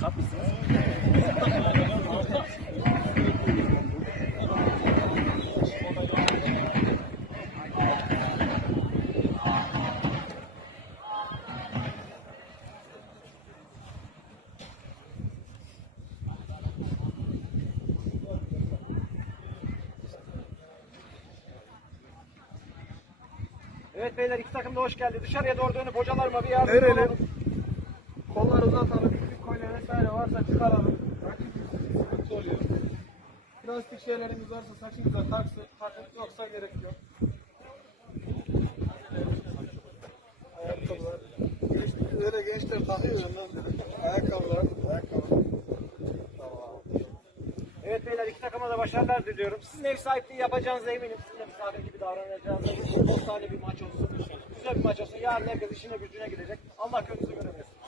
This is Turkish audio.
Evet beyler iki takım da hoş geldi. Dışarıya doğru dönüp hocalarıma bir yardım Verelim. Kolları uzatalım. Çıkaralım. Rakip sıkıntı oluyor. Plastik şeylerimiz varsa saçınıza taksın. Takın yoksa gerek yok. Ayakkabılar. Genç- Öyle gençler takıyor lan. Ayakkabılar. Evet beyler iki takıma da başarılar diliyorum. Sizin ev sahipliği yapacağınıza eminim. Sizin de misafir gibi davranacağınıza eminim. Dostane bir maç olsun. Güzel bir maç olsun. Yarın herkes işine gücüne gidecek. Allah kötüsü göremesin.